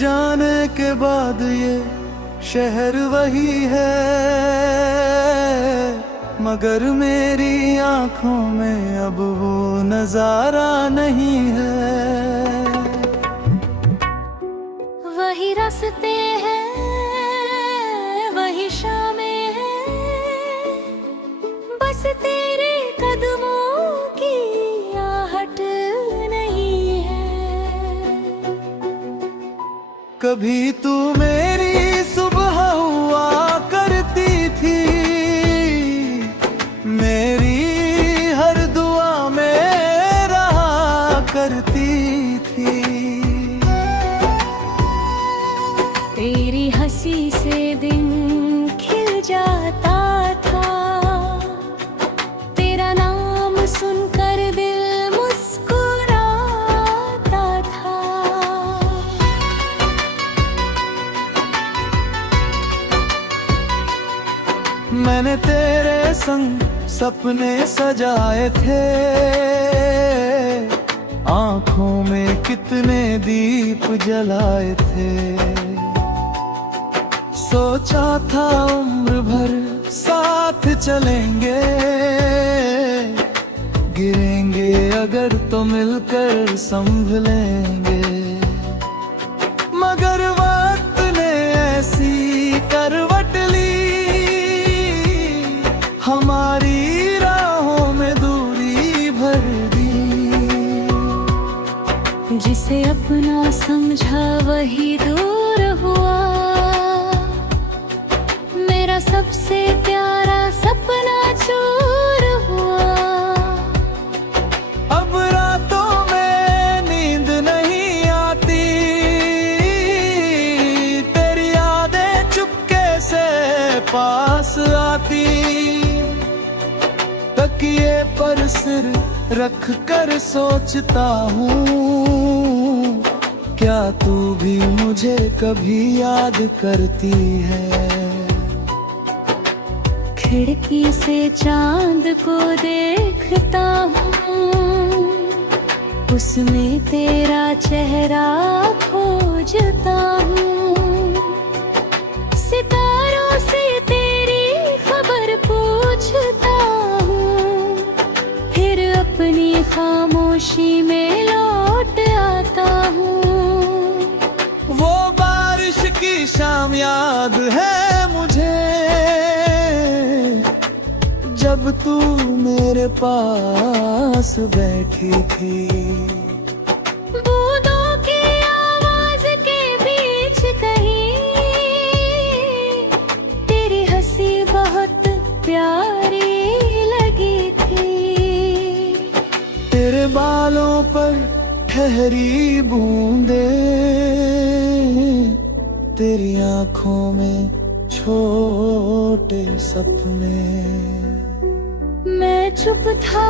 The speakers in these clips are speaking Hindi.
जाने के बाद ये शहर वही है, मगर मेरी आंखों में अब वो नजारा नहीं है। वही रास्ते हैं, वही शामें हैं, बस तेरे कदमों की आहट नहीं है। कभी तू मेरी सुबह हुआ करती थी, मेरी हर दुआ में रहा करती थी। तेरी हंसी से दिन खिल जाता था, तेरा नाम सुनकर दिल मुस्कुराता था। मैंने तेरे संग सपने सजाए थे, आंखों में कितने दीप जलाए थे। सोचा था उम्र भर साथ चलेंगे, गिरेंगे अगर तो मिलकर संभलेंगे। मगर वक्त ने ऐसी करवट ली, हमारी राहों में दूरी भर दी। जिसे अपना समझा वही दूर हुआ, मेरा सबसे प्यारा सपना चूर हुआ। अब रातों में नींद नहीं आती, तेरी यादें चुपके से पास आती। तकिए पर सिर रख कर सोचता हूँ, क्या तू भी मुझे कभी याद करती है। खिड़की से चांद को देखता हूँ, उसमें तेरा चेहरा खोजता हूँ। सितारों से तेरी खबर पूछता हूँ, फिर अपनी खामोशी में लौट आता हूँ। वो बारिश की शाम याद है मुझे, जब तू मेरे पास बैठी थी। बूंदों की आवाज के बीच कहीं तेरी हंसी बहुत प्यारी लगी थी। तेरे बालों पर ठहरी बूंदे, तेरी आंखों में छोटे सपने। मैं चुप था,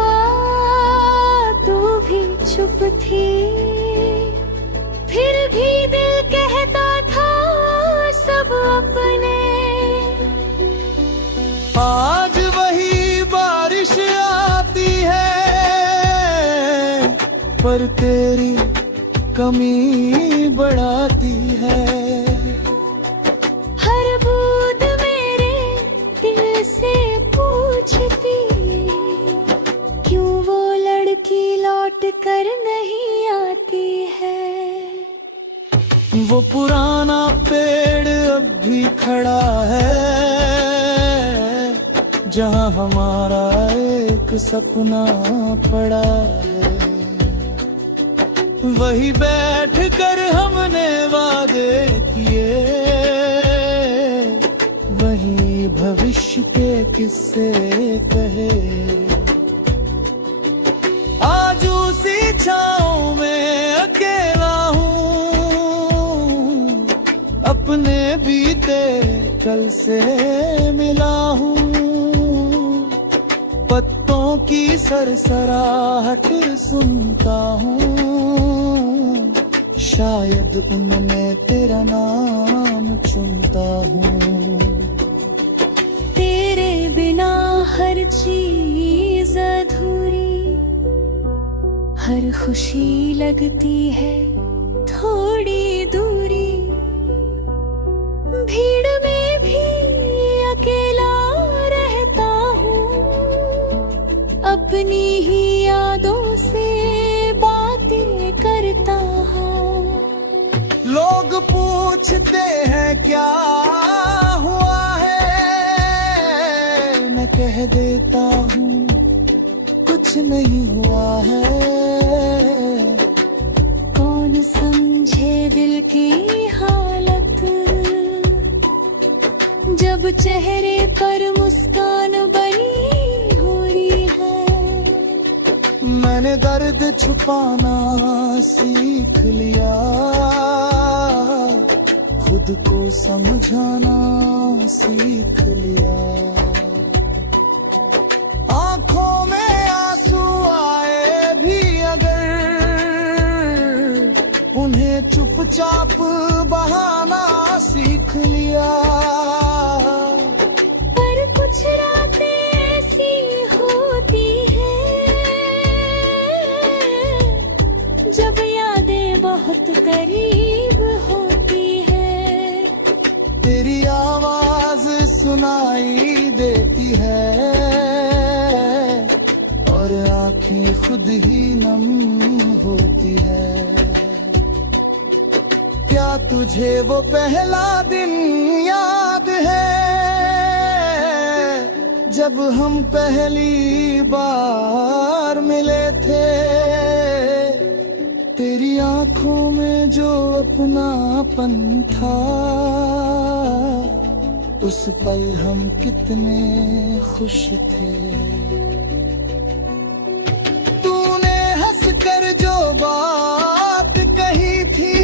तू भी चुप थी, फिर भी दिल कहता था सब अपने। आज वही बारिश आती है, पर तेरी कमी बढ़ाती है। हर बूंद मेरे दिल से पूछती, क्यों वो लड़की लौट कर नहीं आती है। वो पुराना पेड़ अब भी खड़ा है, जहाँ हमारा एक सपना पड़ा है। वही बैठ कर हमने वादे किए, वही भविष्य के किस्से कहे। आज उसी छाँव में अकेला हूँ, अपने बीते कल से मिला हूँ। पत्तों की सरसराहट सुनता हूँ, शायद उनमें तेरा नाम चुनता हूँ। तेरे बिना हर चीज अधूरी, हर खुशी लगती है थोड़ी दूरी। भीड़ में भी अकेला रहता हूँ, अपनी ही यादों से बातें करता हूँ। लोग पूछते हैं क्या हुआ है, मैं कह देता हूँ कुछ नहीं हुआ है। कौन समझे दिल की हालत, जब चेहरे पर मुस्कान बनी हुई है। मैंने दर्द छुपाना सीख लिया, खुद को समझाना सीख लिया। आंखों में आंसू आए भी अगर, उन्हें चुपचाप बहाना सीख लिया। पर कुछ रातें ऐसी होती हैं, जब यादें बहुत करीब होती है। तेरी आवाज सुनाई देती है और आंखें खुद ही नम होती है। क्या तुझे वो पहला दिन याद है, जब हम पहली बार मिले थे। तेरी आंखों में जो अपनापन था, उस पल हम कितने खुश थे। तूने हंसकर जो बात कही थी,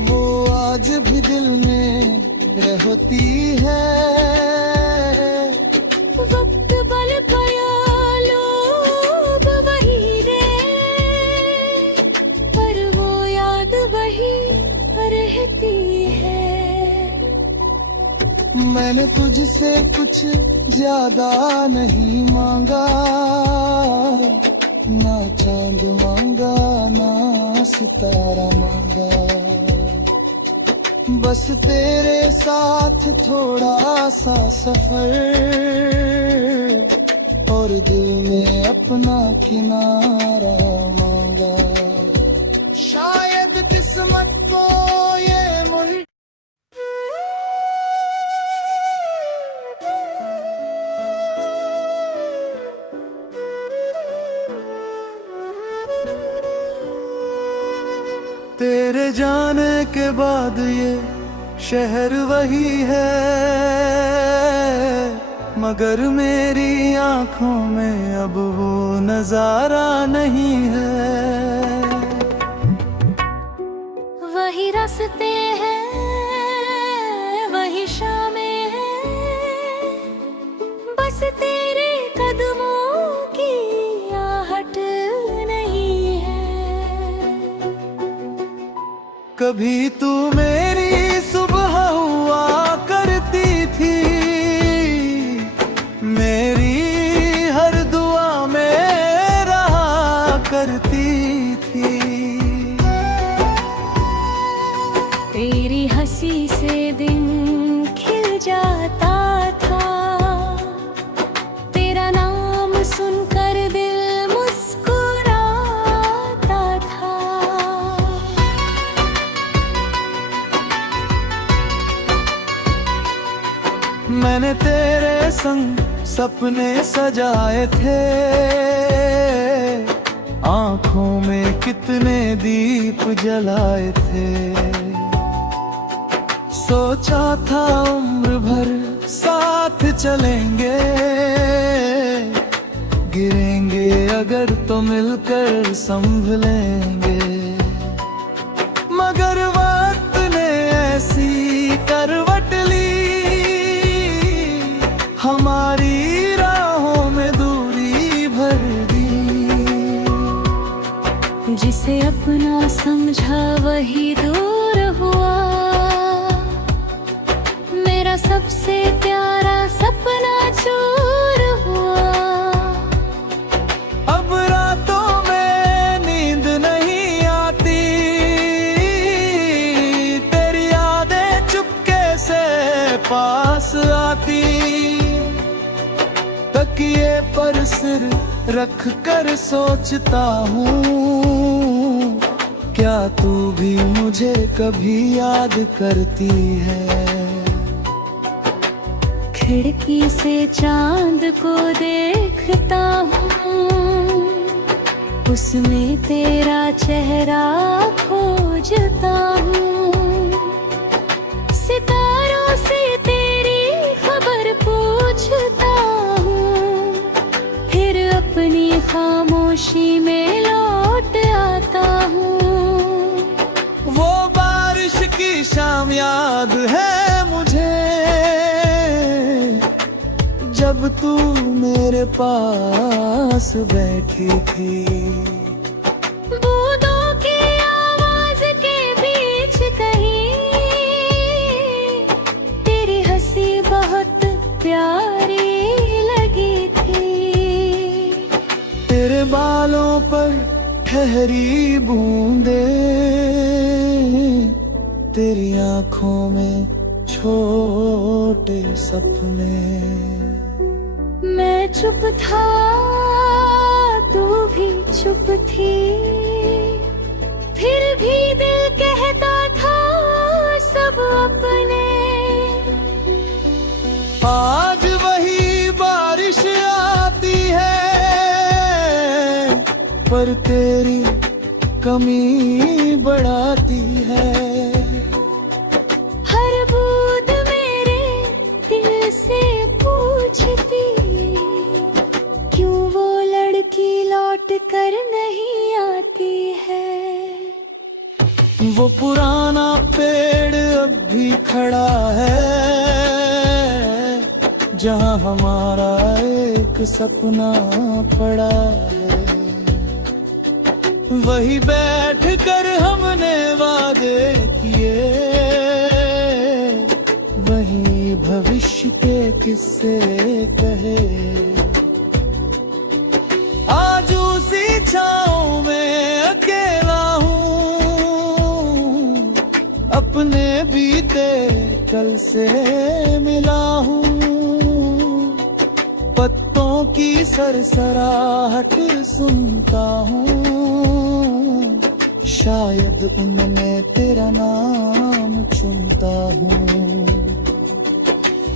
वो आज भी दिल में रहती है। वक्त बल गया, लोग वही रे, पर वो याद वही रहती है। मैंने तुझसे कुछ ज्यादा नहीं मांगा, ना चांद मांगा ना सितारा मांगा। बस तेरे साथ थोड़ा सा सफर, और दिल में अपना किनारा मांगा। शायद किस्मत को ये मुल तेरे जाने के बाद ये शहर वही है, मगर मेरी आंखों में अब वो नजारा नहीं है। वही रास्ते हैं, वही शामें हैं, बस तेरे कदमों की आहट नहीं है। कभी तू मेरी सुबह हुआ करती थी, मेरी हर दुआ में रहा करती थी। तेरी हंसी से दिन खिल जाता था, तेरा नाम सुनकर दिल मुस्कुराता था। मैंने तेरे संग सपने सजाए थे, आंखों में कितने दीप जलाए थे। सोचा था उम्र भर साथ चलेंगे, गिरेंगे अगर तो मिलकर संभलेंगे। मगर वक्त ने ऐसी करवट ली, हमारी राहों में दूरी भर दी। जिसे अपना समझा वही दूर हुआ, मेरा सबसे प्यारा सपना चूर हुआ। अब रातों में नींद नहीं आती, तेरी यादें सिर रख कर सोचता हूँ, क्या तू भी मुझे कभी याद करती है। खिड़की से चांद को देखता हूँ, उसमें तेरा चेहरा खोजता हूँ। सितारों से तेरी खबर पूछता हूँ, फिर अपनी खामोशी में लौट आता हूँ। वो बारिश की शाम याद है मुझे, जब तू मेरे पास बैठी थी। बूंदों की आवाज के बीच कहीं तेरी हंसी बहुत प्यारी लगी थी। तेरे बालों पर ठहरी बूंदे, तेरी आंखों में छोटे सपने। मैं चुप था, तू भी चुप थी, फिर भी दिल कहता था सब अपने। आज वही बारिश आती है, पर तेरी कमी बढ़ाती है। हर बूंद मेरे दिल से पूछती, क्यों वो लड़की लौट कर नहीं आती है। वो पुराना पेड़ अब भी खड़ा है, जहाँ हमारा एक सपना पड़ा है। वही बैठ कर हमने वादे किए, वही भविष्य के किस्से कहे। आज उसी छाँव में अकेला हूँ, अपने बीते कल से मिला हूँ। पत्तों की सरसराहट सुनता हूँ, शायद उनमें तेरा नाम चुनता हूँ।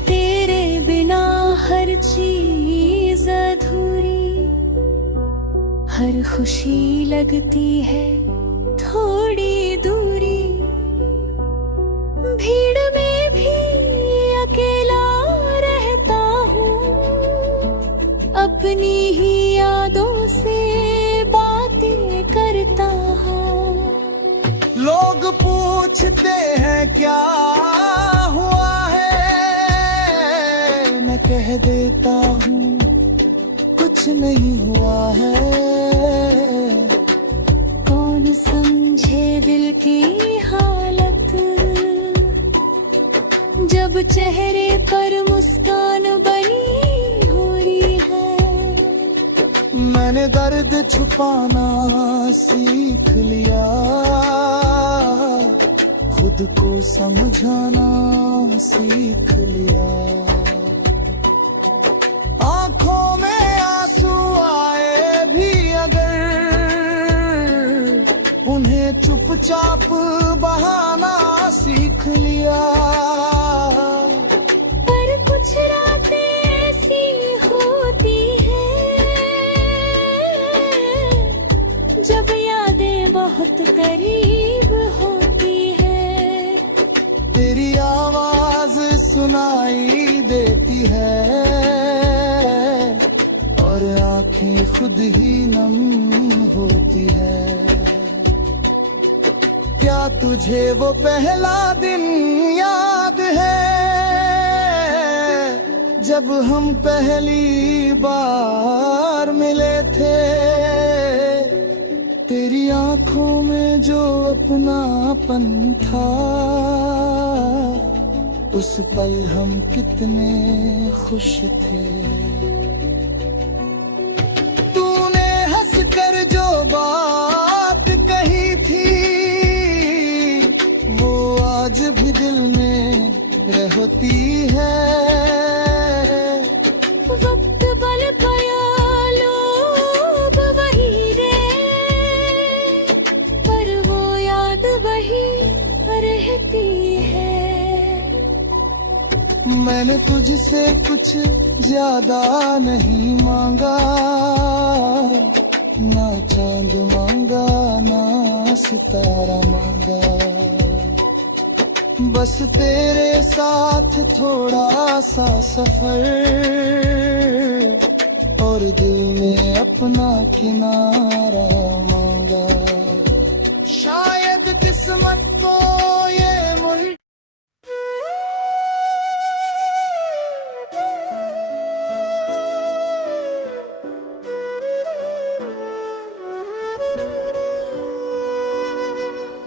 तेरे बिना हर चीज अधूरी, हर खुशी लगती है थोड़ी दूरी। भीड़ में भी अकेला रहता हूँ, अपनी ही यादों से बातें करता हूँ। लोग पूछते हैं क्या हुआ है, मैं कह देता हूँ कुछ नहीं हुआ है। कौन समझे दिल की हालत, जब चेहरे पर मुस्कान बनी हुई है। मैंने दर्द छुपाना सीख लिया, खुद को समझाना सीख लिया। आंखों में आंसू आए भी अगर, उन्हें चुपचाप बहाना सीख लिया। पर कुछ रातें ऐसी होती हैं, जब यादें बहुत करीब होती है। तेरी आवाज सुनाई देती है, और आंखें खुद ही नम होती है। क्या तुझे वो पहला दिन याद है, जब हम पहली बार मिले थे। तेरी आंखों में जो अपनापन था, उस पल हम कितने खुश थे। तूने हंस कर जो बात कही थी, वो आज भी दिल में रहती है। वक्त बल गया मैंने तुझसे कुछ ज्यादा नहीं मांगा, ना चांद मांगा ना सितारा मांगा, बस तेरे साथ थोड़ा सा सफर और दिल में अपना किनारा मांगा। शायद किस्मत को ये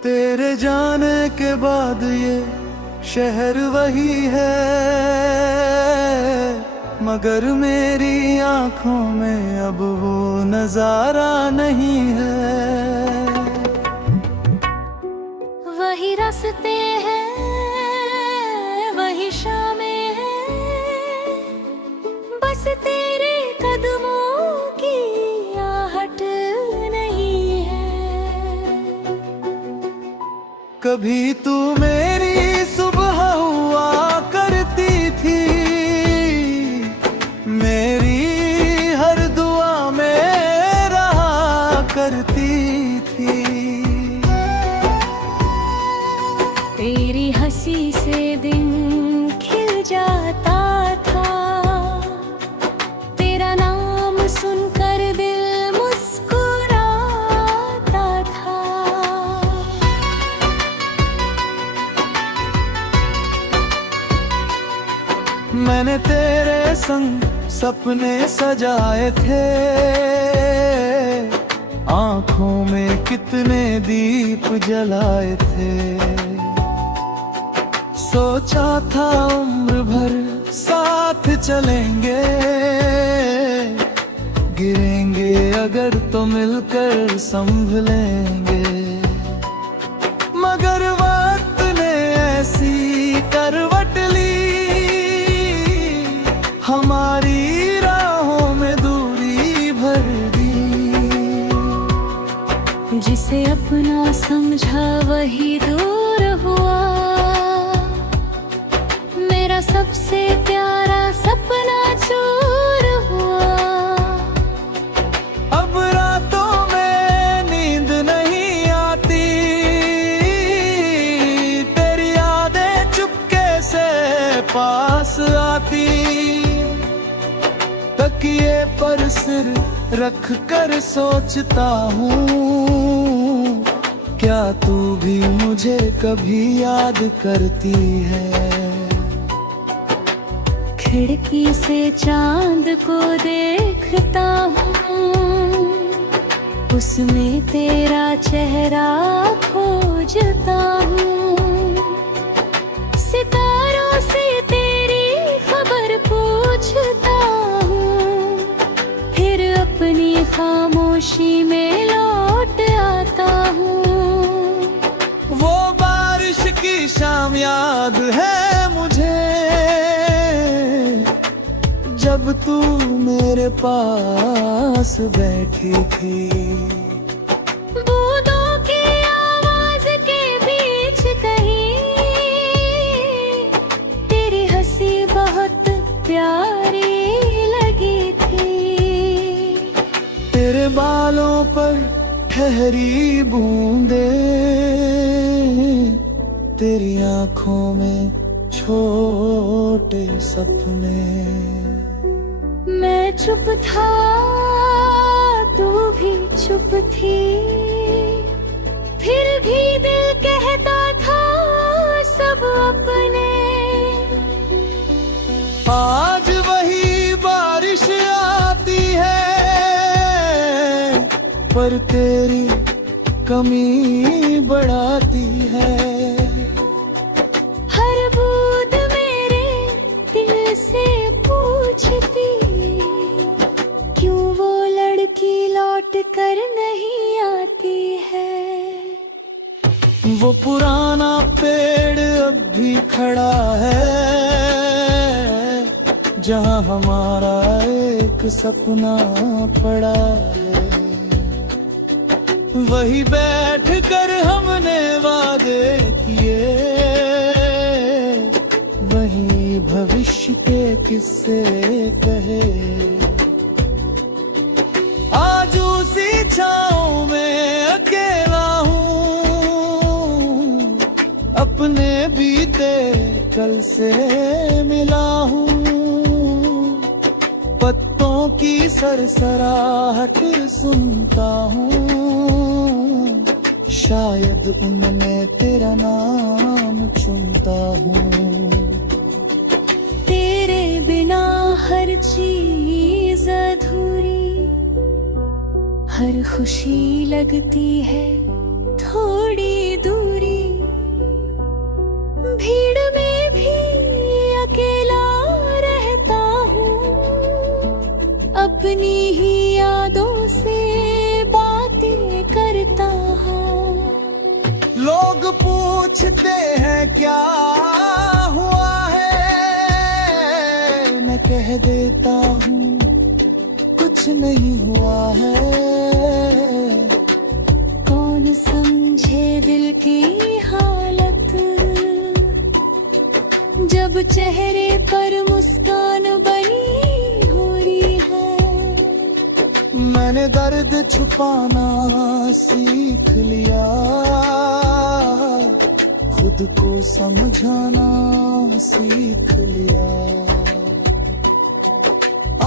तेरे जाने के बाद ये शहर वही है, मगर मेरी आंखों में अब वो नजारा नहीं है। वही रास्ते हैं, वही शामें हैं, बस तेरे कदमों की आहट नहीं है। कभी तू मेरी सुबह हुआ करती थी, मेरी हर दुआ में रहा करती थी। तेरी हंसी से दिन खिल जाता था, तेरा नाम सुनकर दिल मुस्कुराता था। मैंने तेरे संग सपने सजाए थे, आंखों में कितने दीप जलाए थे। सोचा था उम्र भर साथ चलेंगे, गिरेंगे अगर तो मिलकर संभलेंगे। मगर वक्त ने ऐसी करवट ली, हमारी राहों में दूरी भर दी। जिसे अपना समझा वही दूर हुआ, मेरा सबसे प्यारा सपना चूर हुआ। अब रातों में नींद नहीं आती, तेरी यादें चुपके से पास आती। तकिए पर सिर रख कर सोचता हूँ, क्या तू भी मुझे कभी याद करती है। खिड़की से चांद को देखता हूँ, उसमें तेरा चेहरा खोजता हूँ। सितारों से तेरी खबर पूछता हूँ, फिर अपनी खामोशी में लौट आता हूँ। वो बारिश की शाम याद है मुझे, जब तू मेरे पास बैठी थी। बूंदों की आवाज के बीच कहीं तेरी हंसी बहुत प्यारी लगी थी। तेरे बालों पर ठहरी बूंदे, तेरी आंखों में छोटे सपने। मैं चुप था, तू भी चुप थी, फिर भी दिल कहता था सब अपने। आज वही बारिश आती है, पर तेरी कमी बढ़ाती है। हर बूंद मेरे दिल से पूछती, क्यों वो लड़की लौट कर नहीं आती है। वो पुराना पेड़ अब भी खड़ा है, जहाँ हमारा एक सपना पड़ा है। वही बैठ कर हमने वादे किए, वही भविष्य इश्क़ किससे कहे। आज उसी छाँव में अकेला हूँ, अपने बीते कल से मिला हूँ। पत्तों की सरसराहट सुनता हूँ, शायद उनमें तेरा नाम चुनता हूँ। तेरे बिना हर चीज अधूरी, हर खुशी लगती है थोड़ी दूरी। भीड़ में भी अकेला रहता हूँ, अपनी ही यादों से बातें करता हूँ। लोग पूछते हैं क्या हुआ है, मैं कह देता हूँ कुछ नहीं हुआ है। कौन समझे दिल की हालत, जब चेहरे पर मुस्कान बनी हुई है। मैंने दर्द छुपाना सीख लिया, खुद को समझाना सीख लिया।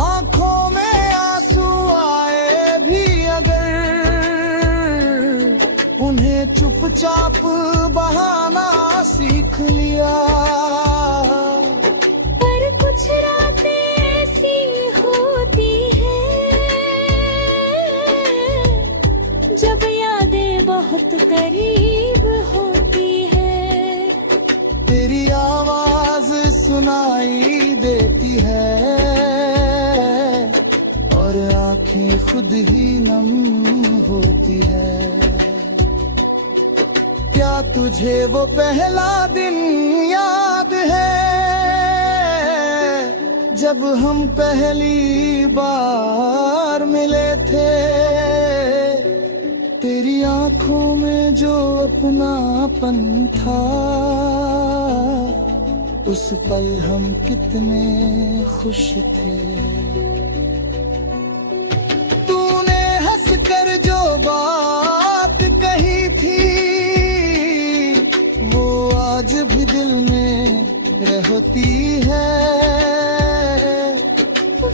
आंखों में आंसू आए भी अगर, उन्हें चुपचाप बहाना सीख लिया। पर कुछ रातें ऐसी होती हैं, जब यादें बहुत करीब होती है। तेरी आवाज सुनाई देती है, और आंखें खुद ही नम होती है। क्या तुझे वो पहला दिन याद है, जब हम पहली बार मिले थे। तेरी आंखों में जो अपनापन था, उस पल हम कितने खुश थे। तूने हंसकर जो बात कही थी, वो आज भी दिल में रहती है।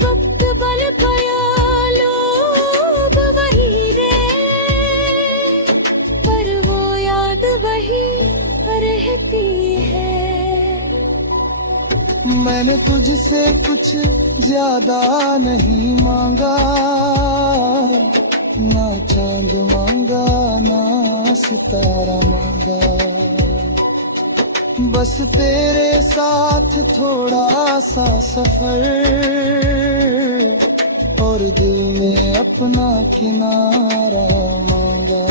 वक्त बल गया लोग वही रे, पर वो याद वही रहती है। मैंने तुझसे कुछ ज्यादा नहीं मांगा, ना चांद मांगा ना सितारा मांगा। बस तेरे साथ थोड़ा सा सफर, और दिल में अपना किनारा मांगा।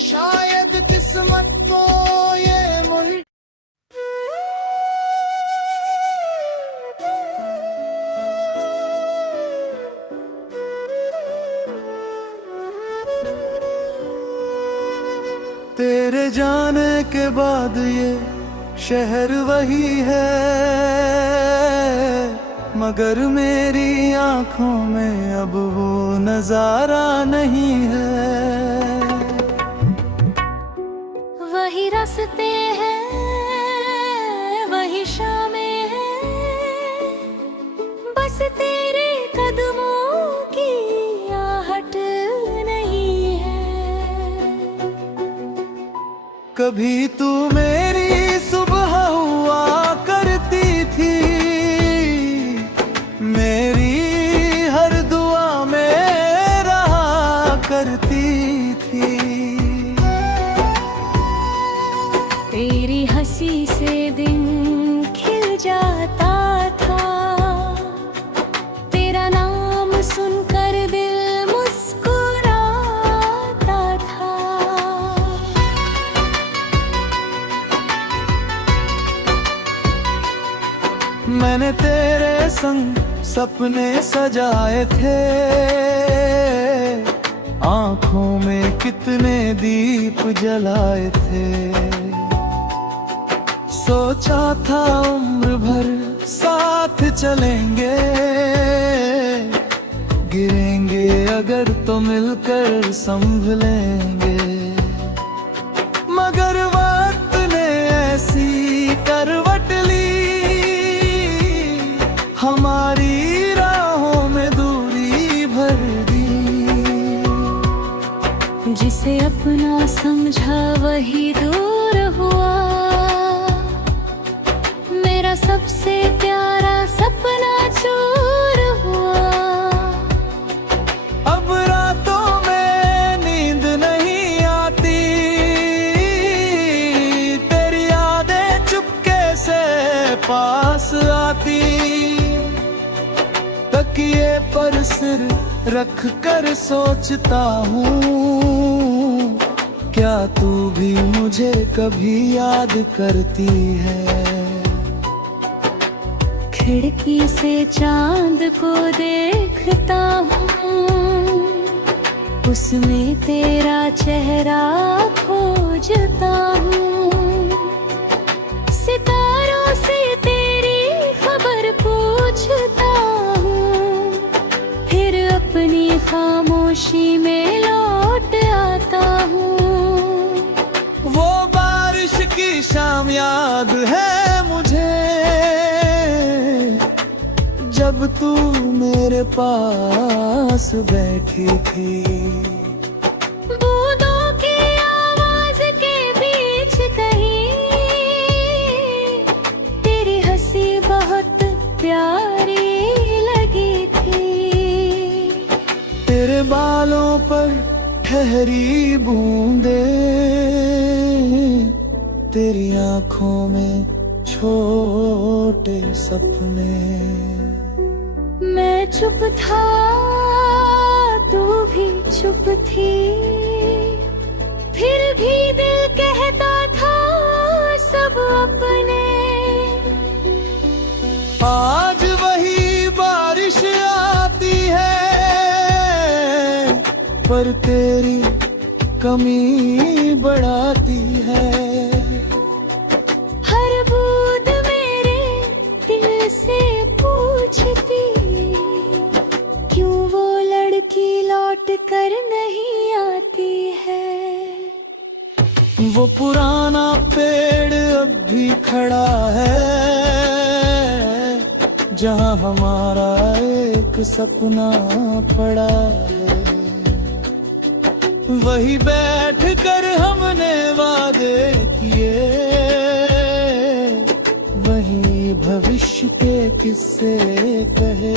शायद किस्मत को ये मुल्क तेरे जाने के बाद ये शहर वही है, मगर मेरी आंखों में अब वो नजारा नहीं है। वही रास्ते हैं, वही शामें हैं, बस तेरे कदमों की आहट नहीं है। कभी तू मेरी सुबह हुआ करती थी, मेरी हर दुआ में रहा करती थी। तेरी हंसी से दिन खिल जाता था, तेरा नाम सुनकर दिल मुस्कुराता था। मैंने तेरे संग सपने सजाए थे, आंखों में कितने दीप जलाए थे। सोचा था उम्र भर साथ चलेंगे, गिरेंगे अगर तो मिलकर संभलेंगे। मगर वक्त ने ऐसी करवट ली, हमारी राहों में दूरी भर दी। जिसे अपना समझा वही दूर हुआ, मेरा सबसे प्यारा सपना चूर हुआ। अब रातों में नींद नहीं आती, तेरी यादें चुपके से पास आती। तकिए पर सिर रख कर सोचता हूँ, क्या तू भी मुझे कभी याद करती है। खिड़की से चांद को देखता हूँ, उसमें तेरा चेहरा खोजता हूँ। सितारों से तेरी खबर पूछता हूँ, फिर अपनी खामोशी में लौट आता हूँ। वो बारिश की शाम याद है मुझे, जब तू मेरे पास बैठी थी। बूंदों की आवाज के बीच कहीं तेरी हंसी बहुत प्यारी लगी थी। तेरे बालों पर ठहरी बूंदे, तेरी आंखों में छोटे सपने। मैं चुप था, तू भी चुप थी, फिर भी दिल कहता था सब अपने। आज वही बारिश आती है, पर तेरी कमी बढ़ाती है। हर बूंद मेरे दिल से पूछती, क्यों वो लड़की लौट कर नहीं आती है। वो पुराना पेड़ अब भी खड़ा है, जहाँ हमारा एक सपना पड़ा है। वही बैठ कर हमने वादे किए, वही भविष्य के किस्से कहे।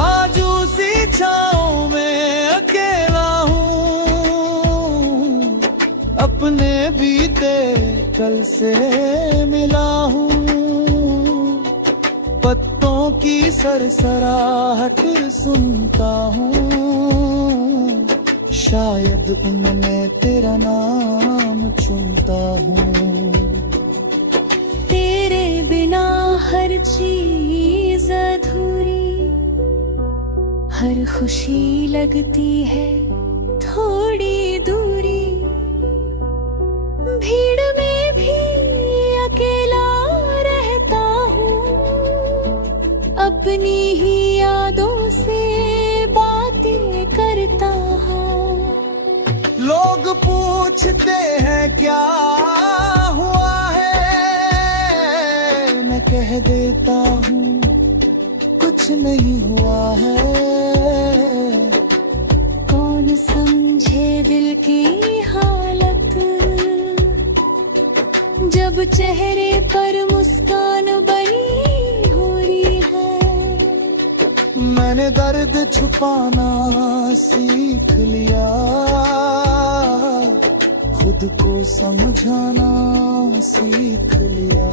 आज उसी छाँव में अकेला हूँ, अपने बीते कल से मिला हूँ। पत्तों की सरसराहट सुनता हूँ, शायद उनमें तेरा नाम चुनता हूँ। तेरे बिना हर चीज अधूरी, हर खुशी लगती है थोड़ी दूरी। भीड़ में भी अकेला रहता हूँ, अपनी ही यादों से बातें करता हूँ। लोग पूछते हैं क्या हुआ है, मैं कह देता हूँ कुछ नहीं हुआ है। कौन समझे दिल की हालत, जब चेहरे पर मुस्कान बनी हुई है। मैंने दर्द छुपाना सीख लिया, खुद को समझाना सीख लिया।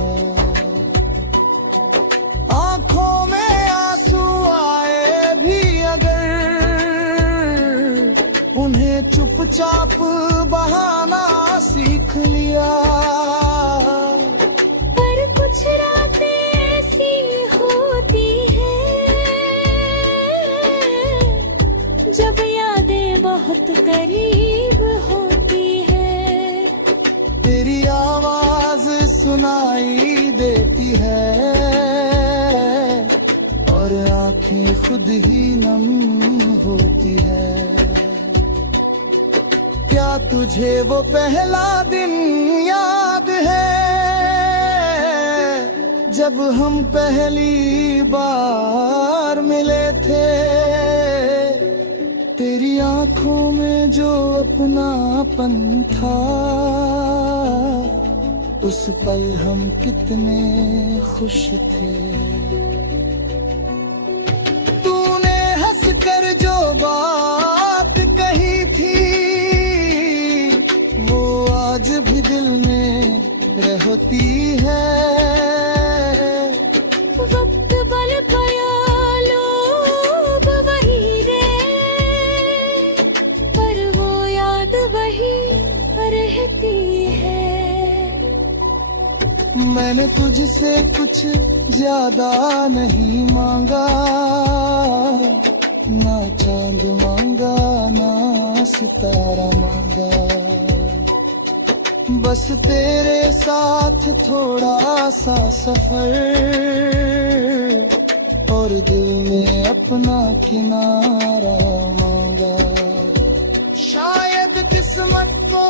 आंखों में आंसू आए भी अगर, उन्हें चुपचाप बहाना सीख लिया। पर कुछ रातें ऐसी होती हैं, जब यादें बहुत करीब होती है। तेरी आवाज सुनाई दे खुद ही नम होती है। क्या तुझे वो पहला दिन याद है जब हम पहली बार मिले थे? तेरी आंखों में जो अपनापन था, उस पल हम कितने खुश थे। तूने हंस कर जो बात कही थी, वो आज भी दिल में रहती है। वक्त बल गया लोग वही रे, पर वो याद वही रहती है। मैंने तुझसे कुछ ज्यादा नहीं मांगा, ना चांद मांगा ना सितारा मांगा, बस तेरे साथ थोड़ा सा सफर और दिल में अपना किनारा मांगा। शायद किस्मत को